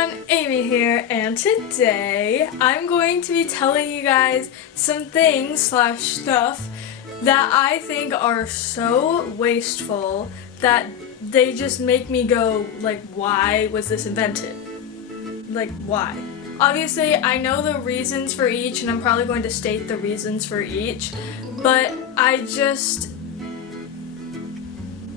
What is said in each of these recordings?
everyone, Amy here, and today I'm going to be telling you guys some things slash stuff that I think are so wasteful that they just make me go, like, why was this invented? Like, why? Obviously, I know the reasons for each, and I'm probably going to state the reasons for each, but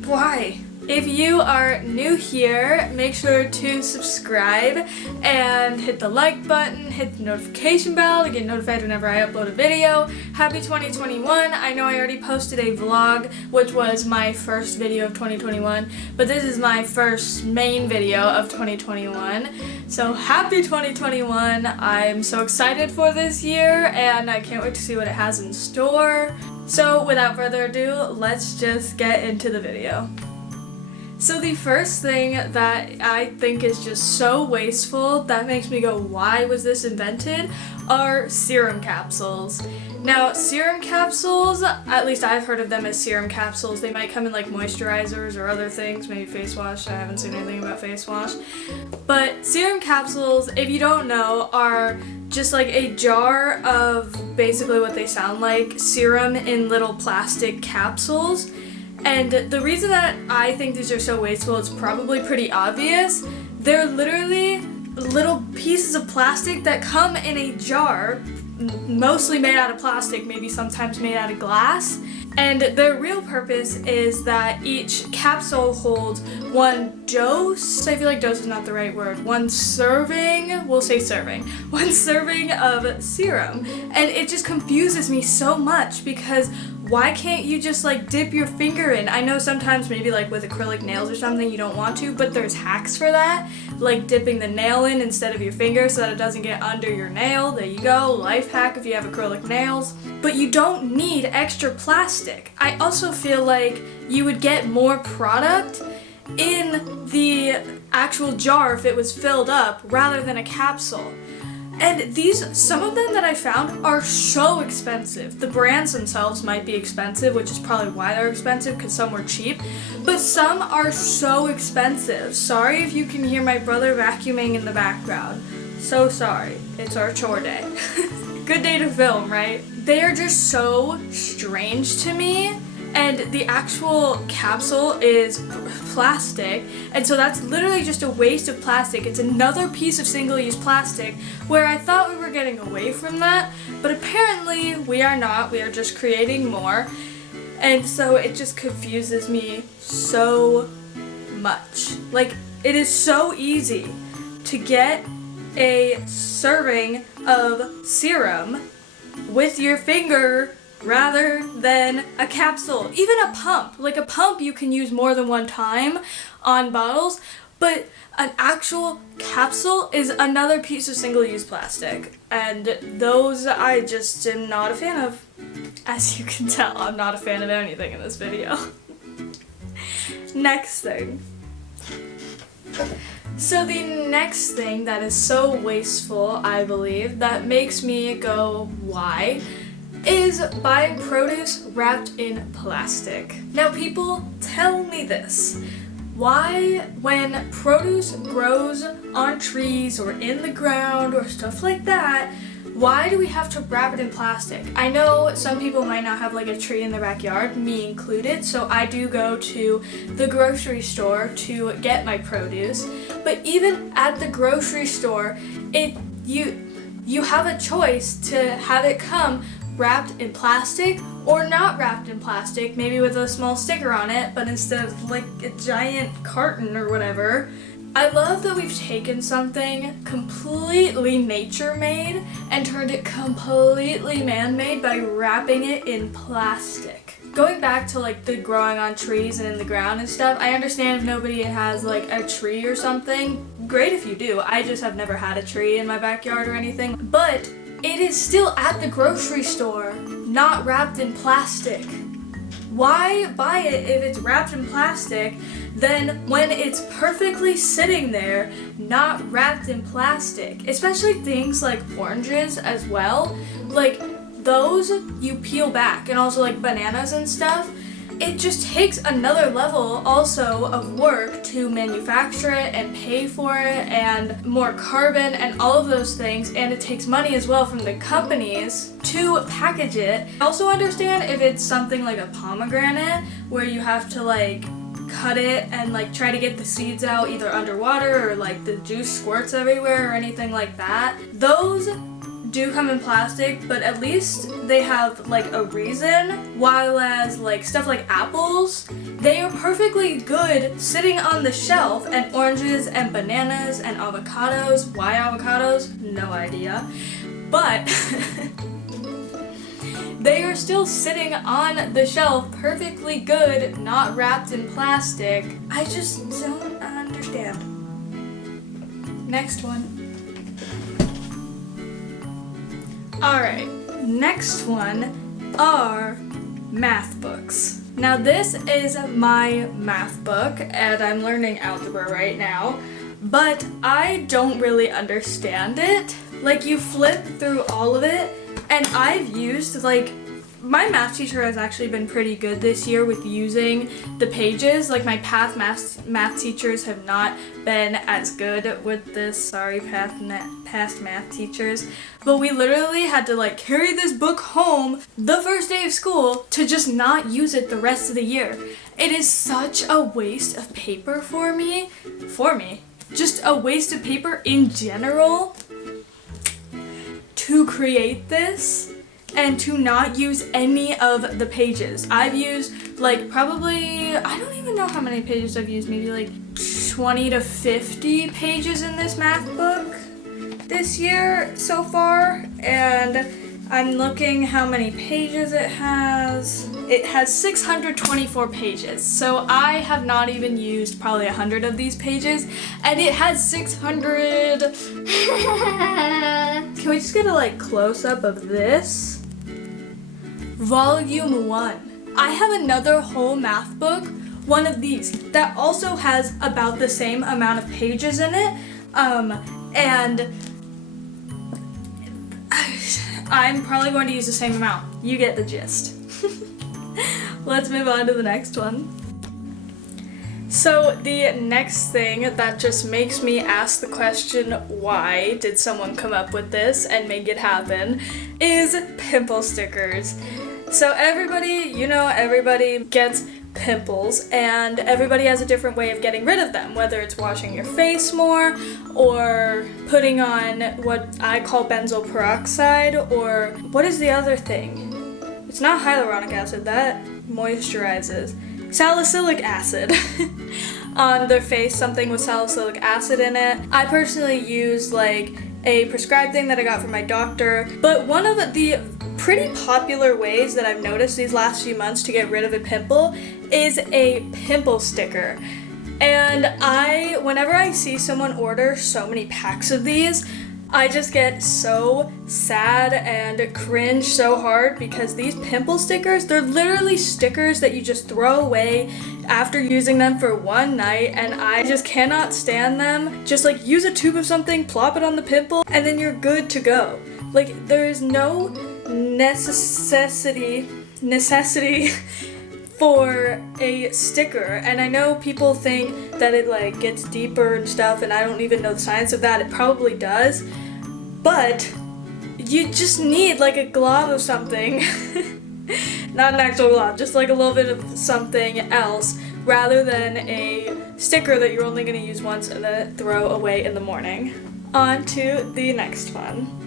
why? If you are new here, make sure to subscribe and hit the like button, hit the notification bell to get notified whenever I upload a video. Happy 2021. I know I already posted a vlog, which was my first video of 2021, but this is my first main video of 2021. So happy 2021. I'm so excited for this year and I can't wait to see what it has in store. So without further ado, let's just get into the video. So the first thing that I think is just so wasteful that makes me go, why was this invented, are serum capsules. Now, serum capsules, at least I've heard of them as serum capsules. They might come in like moisturizers or other things, maybe face wash. I haven't seen anything about face wash. But serum capsules, if you don't know, are just like a jar of basically what they sound like, serum in little plastic capsules. And the reason that I think these are so wasteful is probably pretty obvious. They're literally little pieces of plastic that come in a jar, mostly made out of plastic, maybe sometimes made out of glass. And their real purpose is that each capsule holds one dose, I feel like dose is not the right word, one serving, we'll say serving, one serving of serum. And it just confuses me so much because why can't you just like dip your finger in? I know sometimes maybe like with acrylic nails or something you don't want to, but there's hacks for that. Like dipping the nail in instead of your finger so that it doesn't get under your nail. There you go, life hack if you have acrylic nails. But you don't need extra plastic. I also feel like you would get more product in the actual jar if it was filled up rather than a capsule. And some of them that I found are so expensive. The brands themselves might be expensive, which is probably why they're expensive, because some were cheap. But some are so expensive. Sorry if you can hear my brother vacuuming in the background. So sorry. It's our chore day. Good day to film, right? They are just so strange to me. And the actual capsule is plastic, and so that's literally just a waste of plastic. It's another piece of single-use plastic, where I thought we were getting away from that, but apparently we are not. We are just creating more, and so it just confuses me so much. Like, it is so easy to get a serving of serum with your finger rather than a capsule. Even a pump. Like a pump you can use more than one time on bottles, but an actual capsule is another piece of single-use plastic. And those I just am not a fan of. As you can tell, I'm not a fan of anything in this video. Next thing. So the next thing that is so wasteful, I believe, that makes me go, why? Is buying produce wrapped in plastic. Now people, tell me this. Why, when produce grows on trees or in the ground or stuff like that, why do we have to wrap it in plastic? I know some people might not have like a tree in their backyard, me included, so I do go to the grocery store to get my produce. But even at the grocery store, you have a choice to have it come wrapped in plastic or not wrapped in plastic, maybe with a small sticker on it, but instead of like a giant carton or whatever. I love that we've taken something completely nature-made and turned it completely man-made by wrapping it in plastic. Going back to like the growing on trees and in the ground and stuff, I understand if nobody has like a tree or something. Great if you do. I just have never had a tree in my backyard or anything. But it is still at the grocery store, not wrapped in plastic. Why buy it if it's wrapped in plastic, then when it's perfectly sitting there, not wrapped in plastic? Especially things like oranges as well. Like, those you peel back, and also like bananas and stuff. it just takes another level also of work to manufacture it and pay for it, and more carbon and all of those things, and it takes money as well from the companies to package it. I also understand if it's something like a pomegranate where you have to like cut it and like try to get the seeds out either underwater or like the juice squirts everywhere or anything like that. Those do come in plastic, but at least they have like a reason, while as like stuff like apples, they are perfectly good sitting on the shelf, and oranges and bananas and avocados. Why avocados? No idea. But they are still sitting on the shelf perfectly good, not wrapped in plastic. I just don't understand. Next one. Alright, next one are math books. Now this is my math book, and I'm learning algebra right now, but I don't really understand it. Like, you flip through all of it, and I've used, like, my math teacher has actually been pretty good this year with using the pages. Like, my past math teachers have not been as good with this. Sorry, past math teachers. But we literally had to like carry this book home the first day of school to just not use it the rest of the year. It is such a waste of paper for me. Just a waste of paper in general to create this and to not use any of the pages. I've used like probably, I don't even know how many pages I've used, maybe like 20 to 50 pages in this math book this year so far, and I'm looking how many pages it has. It has 624 pages, so I have not even used probably 100 of these pages, and it has 600. Can we just get a like close-up of this? Volume 1. I have another whole math book, one of these, that also has about the same amount of pages in it, and I'm probably going to use the same amount. You get the gist. Let's move on to the next one. So the next thing that just makes me ask the question, why did someone come up with this and make it happen, is pimple stickers. So everybody gets pimples, and everybody has a different way of getting rid of them, whether it's washing your face more or putting on what I call benzoyl peroxide, or what is the other thing? It's not hyaluronic acid, that moisturizes. Salicylic acid on their face, something with salicylic acid in it. I personally use like a prescribed thing that I got from my doctor, but one of the pretty popular ways that I've noticed these last few months to get rid of a pimple is a pimple sticker. And whenever I see someone order so many packs of these, I just get so sad and cringe so hard, because these pimple stickers, they're literally stickers that you just throw away after using them for one night, and I just cannot stand them. Just like use a tube of something, plop it on the pimple, and then you're good to go. Like, there is no necessity for a sticker, and I know people think that it like gets deeper and stuff, and I don't even know the science of that. It probably does, but you just need like a glob of something not an actual glob, just like a little bit of something else, rather than a sticker that you're only going to use once and then throw away in the morning. On to the next one.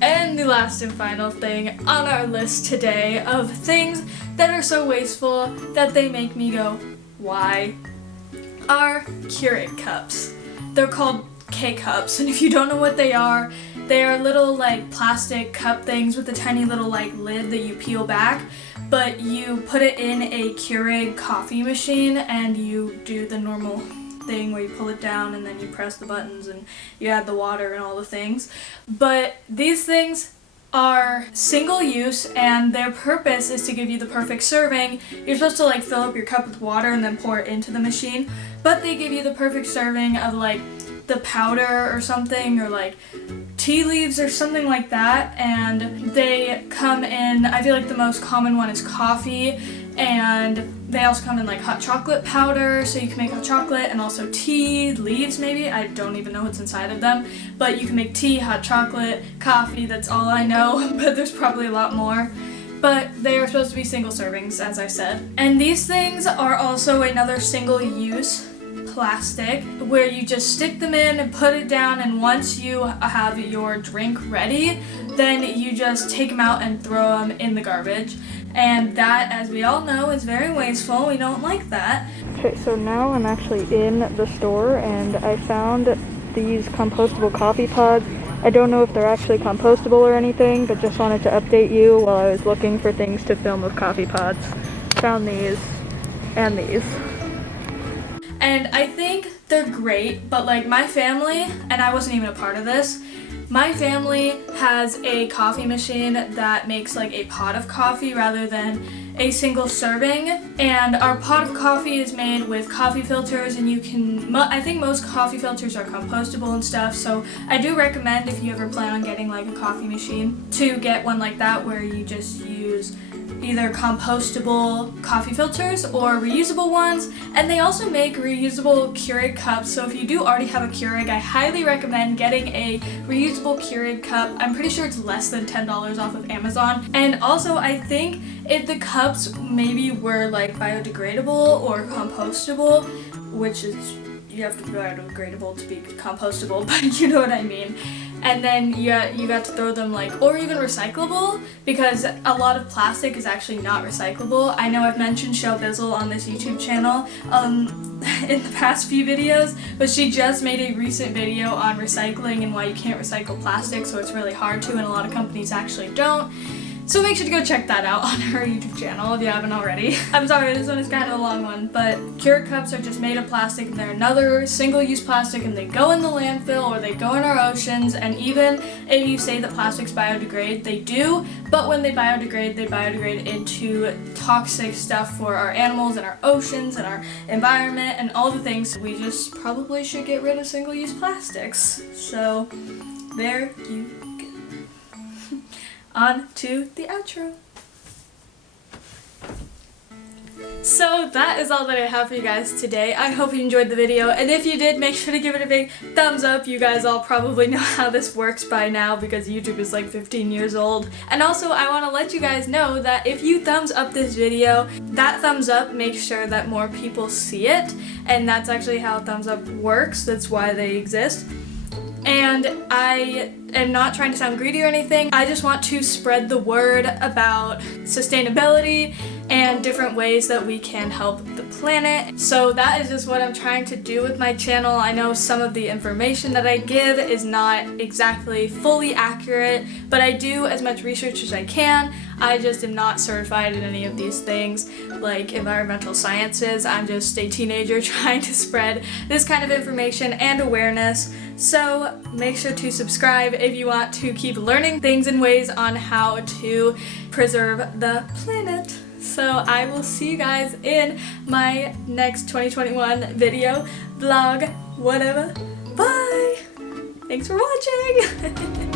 And the last and final thing on our list today of things that are so wasteful that they make me go, why? Are Keurig cups. They're called K-cups, and if you don't know what they are little like plastic cup things with a tiny little like lid that you peel back, but you put it in a Keurig coffee machine and you do the normal thing where you pull it down and then you press the buttons and you add the water and all the things. But these things are single use, and their purpose is to give you the perfect serving. You're supposed to like fill up your cup with water and then pour it into the machine, but they give you the perfect serving of like the powder or something, or like tea leaves or something like that, and they come in, I feel like the most common one is coffee, and they also come in like hot chocolate powder, so you can make hot chocolate, and also tea leaves maybe, I don't even know what's inside of them, but you can make tea, hot chocolate, coffee, that's all I know, but there's probably a lot more. But they are supposed to be single servings, as I said. And these things are also another single-use plastic where you just stick them in and put it down, and once you have your drink ready, then you just take them out and throw them in the garbage. And that, as we all know, is very wasteful. We don't like that. Okay, so now I'm actually in the store and I found these compostable coffee pods. I don't know if they're actually compostable or anything, but just wanted to update you while I was looking for things to film with coffee pods. Found these and these. And I think they're great, but like my family, and I wasn't even a part of this, my family has a coffee machine that makes like a pot of coffee rather than a single serving, and our pot of coffee is made with coffee filters, and you can, I think most coffee filters are compostable and stuff, so I do recommend if you ever plan on getting like a coffee machine to get one like that where you just use either compostable coffee filters or reusable ones. And they also make reusable Keurig cups, so if you do already have a Keurig, I highly recommend getting a reusable Keurig cup. I'm pretty sure it's less than $10 off of Amazon. And also I think if the cups maybe were like biodegradable or compostable, which is, you have to be biodegradable to be compostable, but you know what I mean. And then you got to throw them like, or even recyclable, because a lot of plastic is actually not recyclable. I know I've mentioned Shell Bizzle on this YouTube channel in the past few videos, but she just made a recent video on recycling and why you can't recycle plastic, so it's really hard to, and a lot of companies actually don't. So make sure to go check that out on her YouTube channel if you haven't already. I'm sorry, this one is kind of a long one, but Keurig cups are just made of plastic, and they're another single-use plastic, and they go in the landfill or they go in our oceans. And even if you say that plastics biodegrade, they do, but when they biodegrade into toxic stuff for our animals and our oceans and our environment and all the things. We just probably should get rid of single-use plastics. So there you go. On to the outro. So that is all that I have for you guys today. I hope you enjoyed the video, and if you did, make sure to give it a big thumbs up. You guys all probably know how this works by now because YouTube is like 15 years old. And also I want to let you guys know that if you thumbs up this video, that thumbs up makes sure that more people see it, and that's actually how thumbs up works. That's why they exist. And I am not trying to sound greedy or anything. I just want to spread the word about sustainability and different ways that we can help the planet. So that is just what I'm trying to do with my channel. I know some of the information that I give is not exactly fully accurate, but I do as much research as I can. I just am not certified in any of these things like environmental sciences. I'm just a teenager trying to spread this kind of information and awareness. So make sure to subscribe if you want to keep learning things and ways on how to preserve the planet. So I will see you guys in my next 2021 video, vlog, whatever. Bye! Thanks for watching!